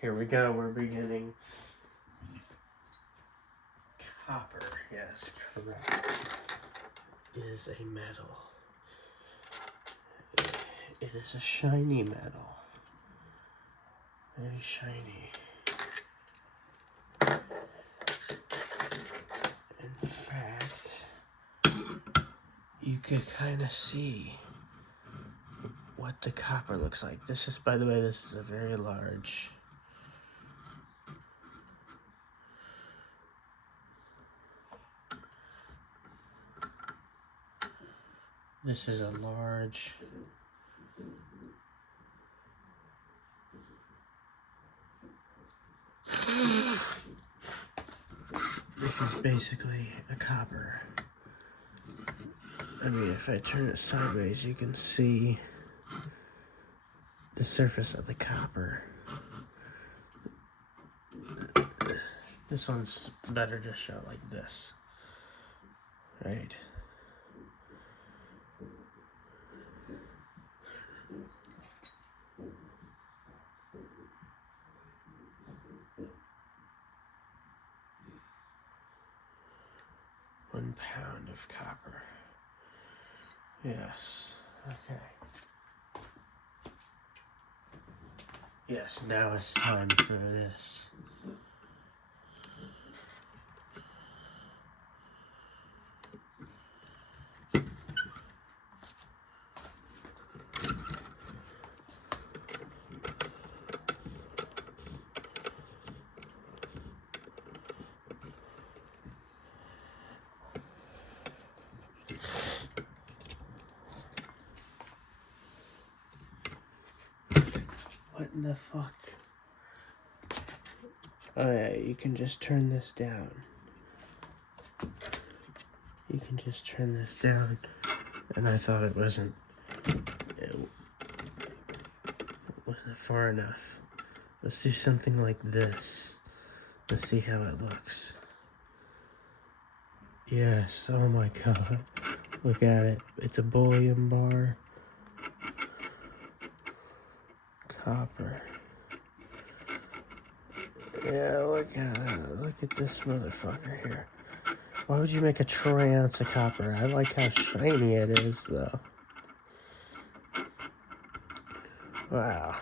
Here we go, we're beginning. Copper, yes, correct. Is a metal. It is a shiny metal. Very shiny. In fact, you could kind of see what the copper looks like. This is, by the way, this is a very large. This is a large. This is basically a copper. I mean, if I turn it sideways, you can see the surface of the copper. This one's better to show like this, right? £1 pound of copper. Yes, okay. Yes, now it's time for this. What in the fuck? Oh yeah, you can just turn this down. You can just turn this down. And I thought it wasn't far enough. Let's do something like this. Let's see how it looks. Yes, oh my god. Look at it. It's a bullion bar. Copper. Yeah, look at it. Look at this motherfucker here. Why would you make a troy ounce of copper? I like how shiny it is, though. Wow.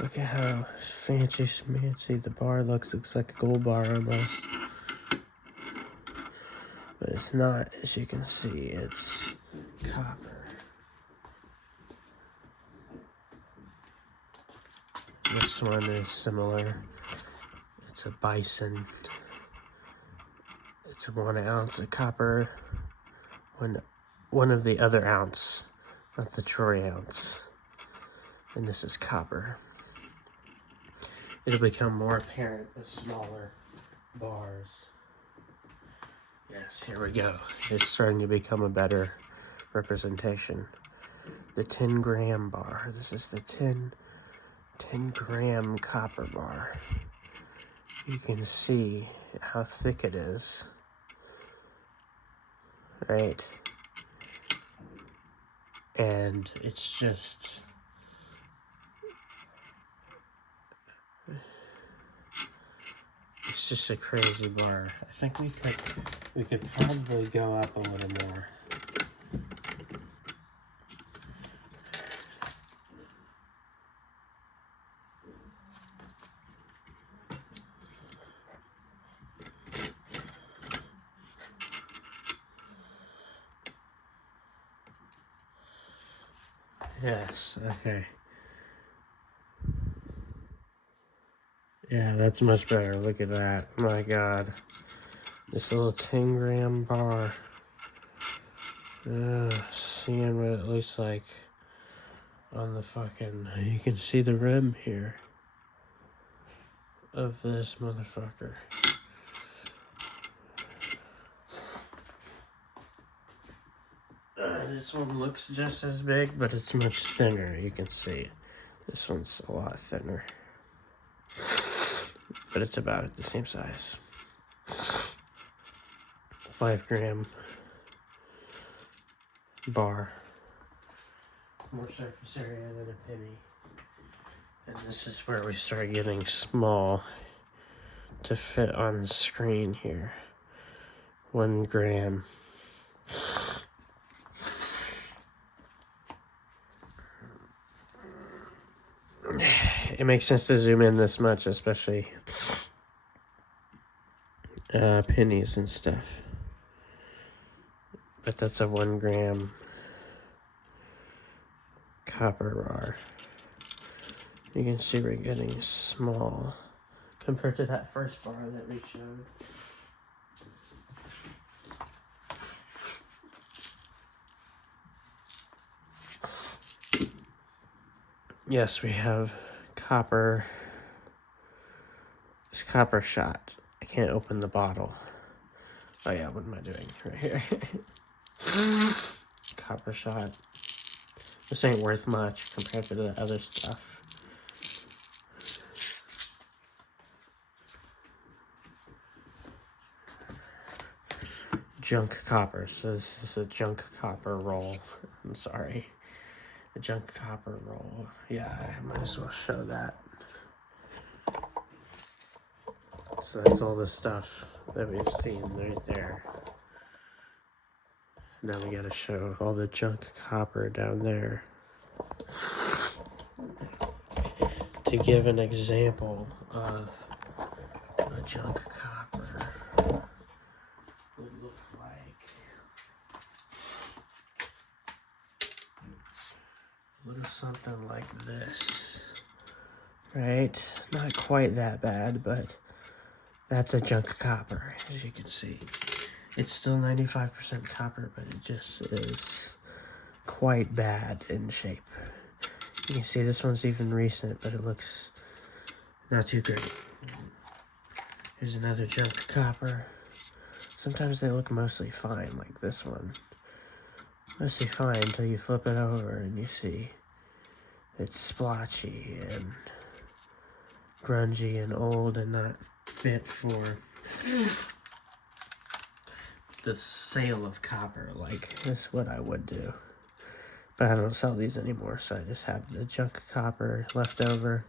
Look at how fancy schmancy the bar looks. Looks like a gold bar almost. But it's not, as you can see, it's copper. This one is similar. It's a bison. It's 1 ounce of copper. One of the other ounce, not the troy ounce. And this is copper. It'll become more apparent with smaller bars. Yes, here we go. It's starting to become a better representation. The 10 gram bar. This is the 10 gram copper bar. You can see how thick it is. Right? And it's just... It's just a crazy bar. I think we could probably go up a little more. Yes, okay. Yeah, that's much better. Look at that. My god. This little 10 gram bar. Seeing what it looks like on the fucking... You can see the rim here of this motherfucker. This one looks just as big, but it's much thinner. You can see this one's a lot thinner, but it's about the same size. 5 gram bar. More surface area than a penny. And this is where we start getting small to fit on the screen here. 1 gram. It makes sense to zoom in this much, especially pennies and stuff. But that's a 1 gram copper bar. You can see we're getting small compared to that first bar that we showed. Yes, we have copper. It's copper shot. I can't open the bottle. Oh yeah, what am I doing right here? Copper shot. This ain't worth much compared to the other stuff. Junk copper. So this is a junk copper roll. I'm sorry. A junk copper roll. Yeah, I might as well show that. So that's all the stuff that we've seen right there. Now we gotta show all the junk copper down there. To give an example of a junk copper would look like. Little something like this, right? Not quite that bad, but that's a junk copper, as you can see. It's still 95% copper, but it just is quite bad in shape. You can see this one's even recent, but it looks not too great. Here's another junk copper. Sometimes they look mostly fine, like this one. Mostly fine until you flip it over and you see it's splotchy and grungy and old and not fit for the sale of copper. Like, that's what I would do. But I don't sell these anymore, so I just have the junk copper left over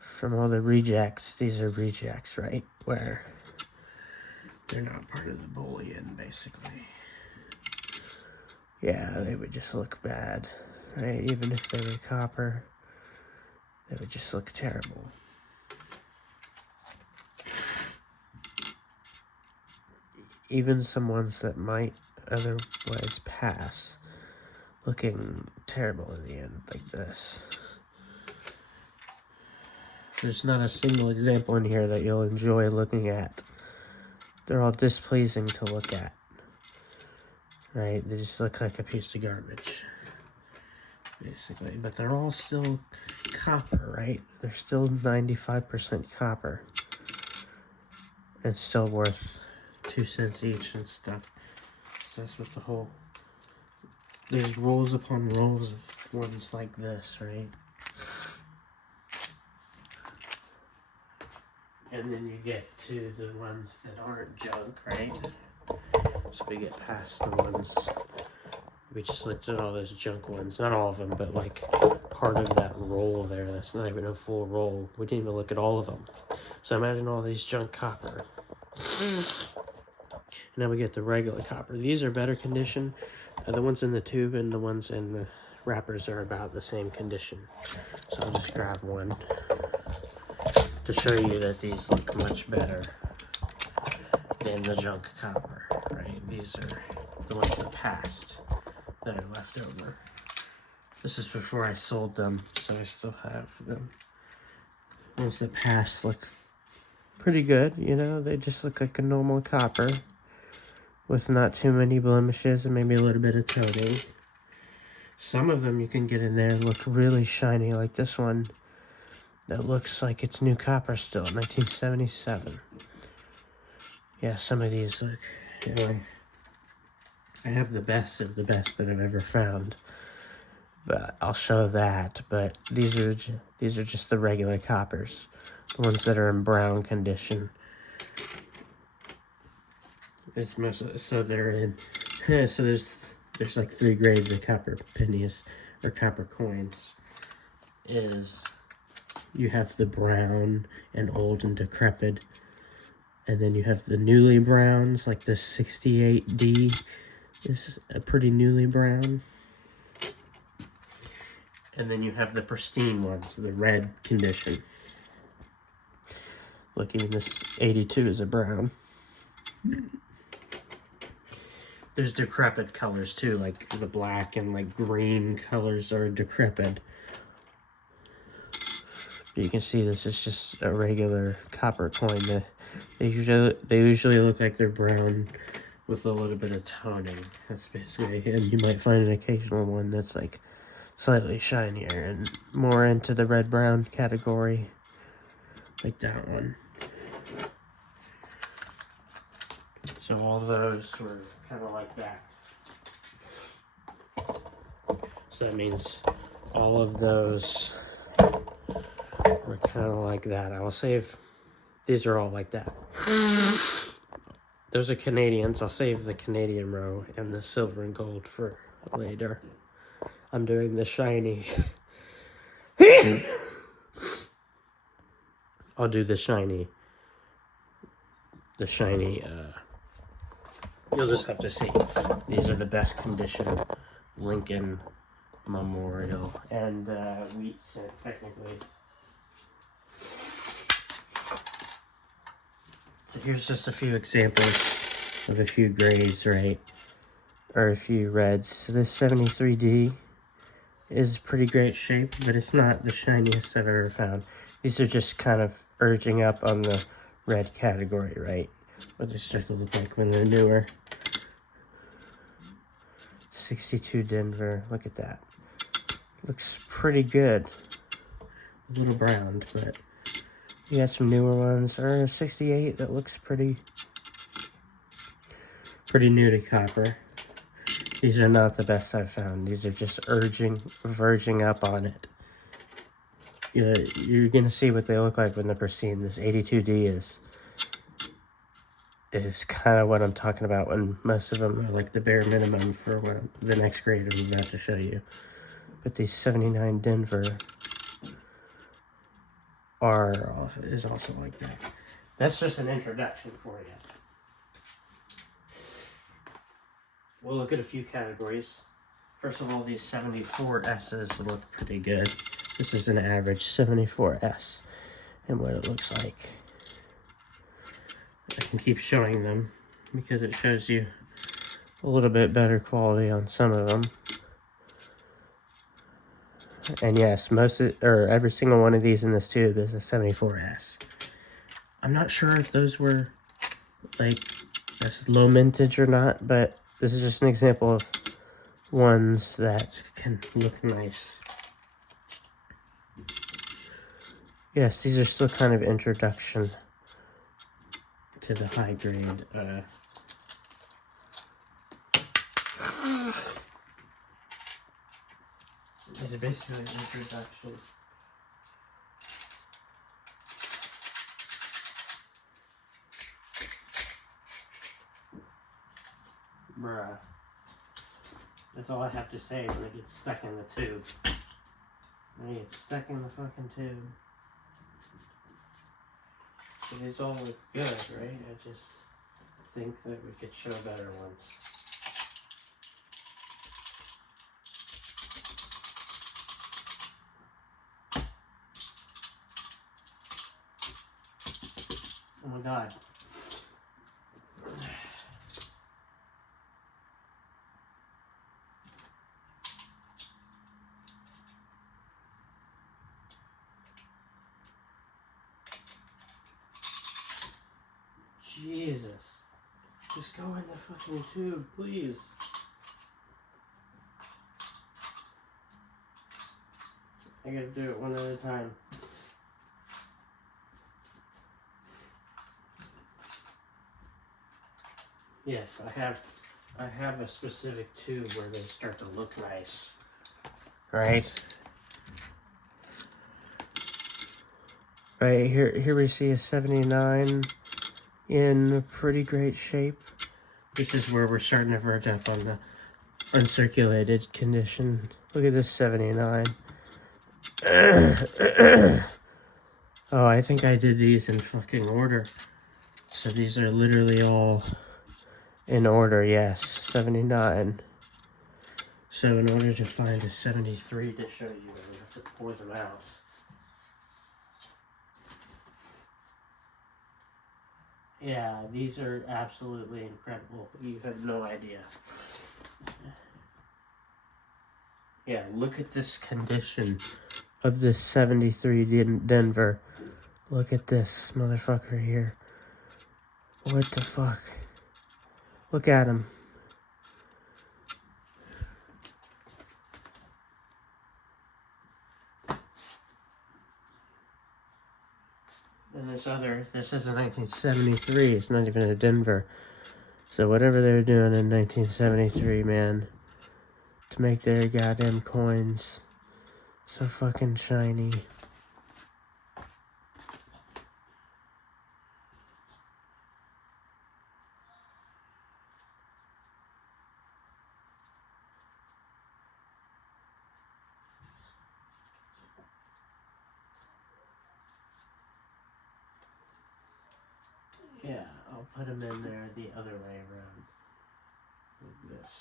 from all the rejects. These are rejects, right? Where they're not part of the bullion, basically. Yeah, they would just look bad, right? Even if they were copper, they would just look terrible. Even some ones that might otherwise pass, looking terrible in the end, like this. There's not a single example in here that you'll enjoy looking at. They're all displeasing to look at. Right? They just look like a piece of garbage, basically. But they're all still copper, right? They're still 95% copper. And still worth 2 cents each and stuff. So that's what the whole... There's rolls upon rolls of ones like this, right? And then you get to the ones that aren't junk, right? So we get past the ones, we just looked at all those junk ones. Not all of them, but like part of that roll there. That's not even a full roll. We didn't even look at all of them. So imagine all these junk copper. And now we get the regular copper. These are better condition. The ones in the tube and the ones in the wrappers are about the same condition. So I'll just grab one to show you that these look much better than the junk copper, right? These are the ones that passed, that are left over. This is before I sold them, so I still have them. The ones that passed look pretty good, you know? They just look like a normal copper with not too many blemishes and maybe a little bit of toning. Some of them you can get in there and look really shiny, like this one that looks like it's new copper still, 1977. Yeah, some of these look, anyway, I have the best of the best that I've ever found, but I'll show that. But these are just the regular coppers, the ones that are in brown condition. It's most, so they're in, so there's like 3 grades of copper pennies or copper coins. Is You have the brown and old and decrepit. And then you have the newly browns, like the 68D is a pretty newly brown. And then you have the pristine ones, the red condition. Look, even this 82 is a brown. There's decrepit colors too, like the black and like green colors are decrepit. You can see this is just a regular copper coin. They usually look like they're brown with a little bit of toning. That's basically, and you might find an occasional one that's like slightly shinier and more into the red-brown category, like that one. So all those were kind of like that. So that means all of those were kind of like that. I will save, these are all like that. Those are Canadians. I'll save the Canadian row and the silver and gold for later. I'm doing the shiny. I'll do the shiny. You'll just have to see. These are the best condition Lincoln Memorial and wheat set, technically. So here's just a few examples of a few grays, right? Or a few reds. So this 73D is pretty great shape, but it's not the shiniest I've ever found. These are just kind of urging up on the red category, right? What they start to look like when they're newer. 62 Denver, look at that. Looks pretty good. A little browned, but you got some newer ones. Or a 68 that looks pretty new to copper. These are not the best I've found. These are just verging up on it. You're gonna see what they look like when they're pristine. This 82D is kind of what I'm talking about when most of them are like the bare minimum for the next grade I'm about to show you. But these 79 Denver is also like that. That's just an introduction for you. We'll look at a few categories. First of all, these 74S's look pretty good. This is an average 74S and what it looks like. I can keep showing them because it shows you a little bit better quality on some of them. And yes, every single one of these in this tube is a 74S. I'm not sure if those were like this low mintage or not, but this is just an example of ones that can look nice. Yes, these are still kind of introduction to the high grade. These are basically an introduction. Bruh. That's all I have to say when it gets stuck in the tube. When it gets stuck in the fucking tube. So these all look good, right? I just think that we could show better ones. Oh my god. Jesus. Just go in the fucking tube, please. I gotta do it one at a time. Yes, I have a specific tube where they start to look nice. Right? Right here we see a 79 in pretty great shape. This is where we're starting to verge up on the uncirculated condition. Look at this 79. Oh, I think I did these in fucking order. So these are literally all in order, yes. 79. So in order to find a 73 to show you, I would have to pour them out. Yeah, these are absolutely incredible. You have no idea. Yeah, look at this condition of this 73 Denver. Look at this motherfucker here. What the fuck? Look at him. And this is a 1973. It's not even a Denver. So whatever they were doing in 1973, man, to make their goddamn coins so fucking shiny. Yeah, I'll put them in there the other way around. Like this.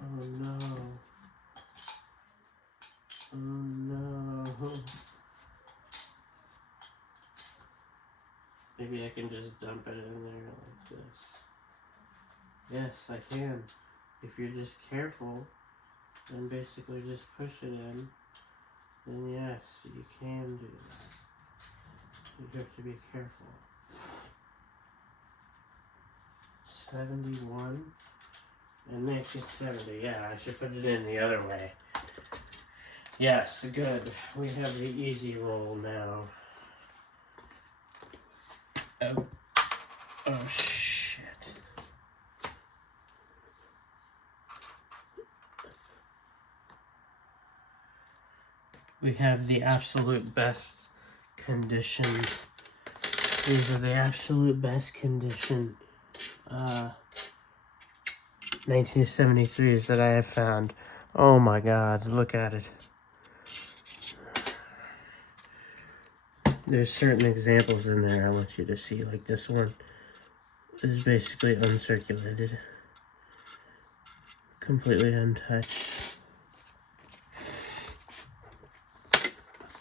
Oh no. Oh no. Maybe I can just dump it in there like this. Yes, I can. If you're just careful and basically just push it in, then yes, you can do that. You have to be careful. 71 and make it 70. Yeah, I should put it in the other way. Yes, good. We have the easy roll now. Oh shit. We have the absolute best condition. These are the absolute best condition 1973s that I have found. Oh my god, look at it. There's certain examples in there I want you to see, like this one is basically uncirculated. Completely untouched.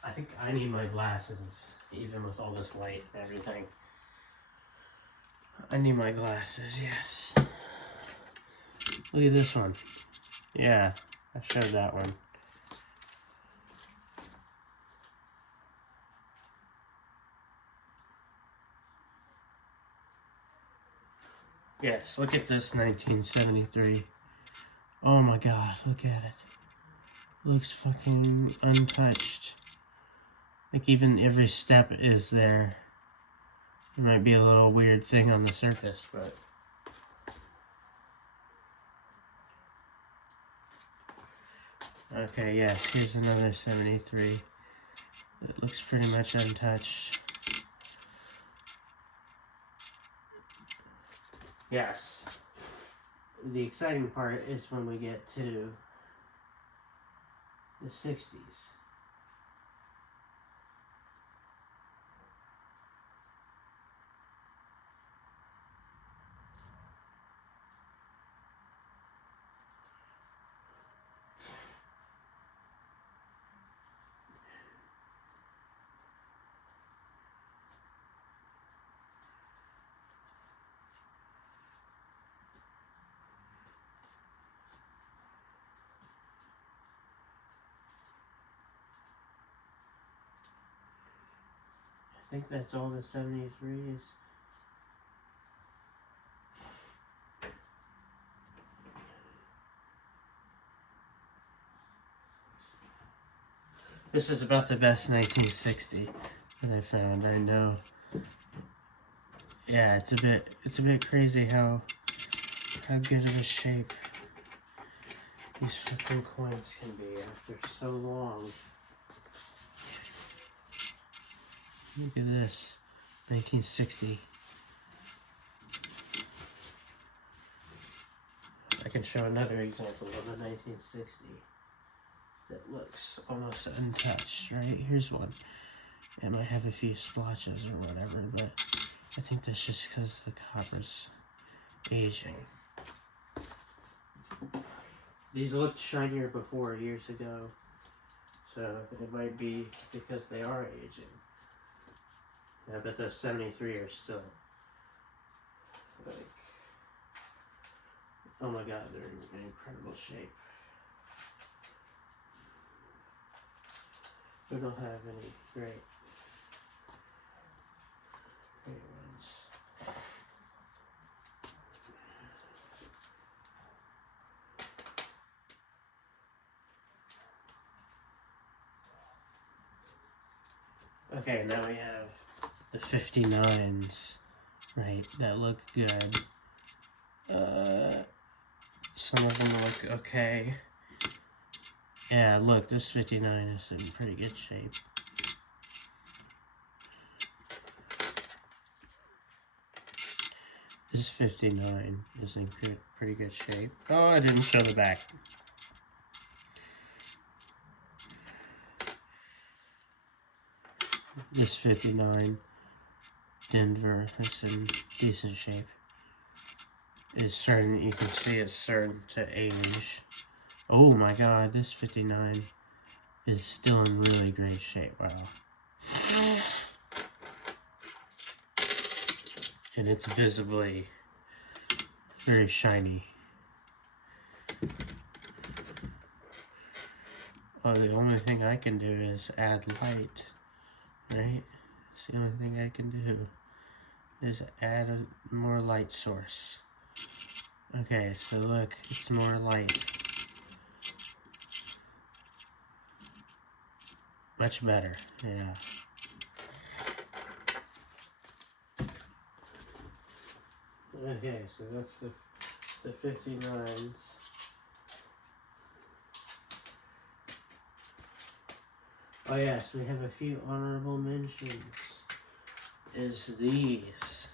I think I need my glasses, even with all this light and everything. I need my glasses, yes. Look at this one. Yeah, I showed that one. Yes, look at this 1973. Oh my god, look at it. Looks fucking untouched. Like even every step is there. There might be a little weird thing on the surface, but... Okay, yes, here's another 73. It looks pretty much untouched. Yes. The exciting part is when we get to the 60s. I think that's all the 73s. This is about the best 1960 that I found. I know. Yeah, it's a bit crazy how good of a shape these fucking coins can be after so long. Look at this, 1960. can show another example of a 1960 that looks almost untouched, right? Here's one. It might have a few splotches or whatever, but I think that's just because the copper's aging. These looked shinier before, years ago, so it might be because they are aging. I bet those 73 are still, like, oh my god, they're in incredible shape. We don't have any great ones. Okay, now we have the 59s, right, that look good. Some of them look okay. Yeah, look, this 59 is in pretty good shape. This 59 is in pretty good shape. Oh, I didn't show the back. This 59 Denver is in decent shape. It's starting, you can see it's starting to age. Oh my god, this 59 is still in really great shape. Wow. And it's visibly very shiny. Oh, the only thing I can do is add light, right? It's the only thing I can do is add a more light source. Okay, so look, it's more light. Much better, yeah. Okay, so that's the 59s. Oh yes, we have a few honorable mentions. Is these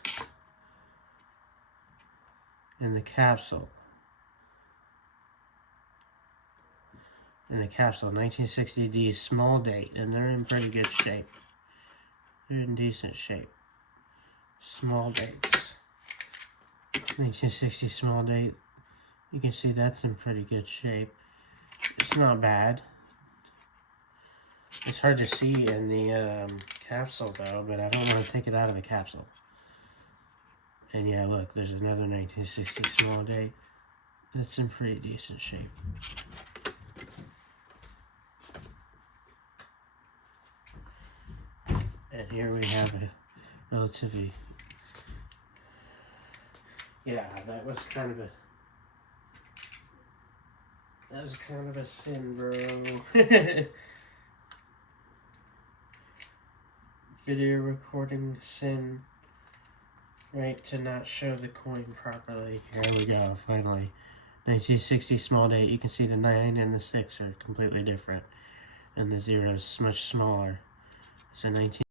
in the capsule. In the capsule, 1960D small date, and they're in pretty good shape. They're in decent shape. Small dates. 1960 small date. You can see that's in pretty good shape. It's not bad. It's hard to see in the capsule though, but I don't want to take it out of the capsule. And yeah, look, there's another 1960 small date that's in pretty decent shape. And here we have a relatively, yeah, that was kind of a sin, bro. Video recording sin, right, to not show the coin properly. Here we go, finally. 1960 small date. You can see the 9 and the 6 are completely different, and the 0 is much smaller. It's a 19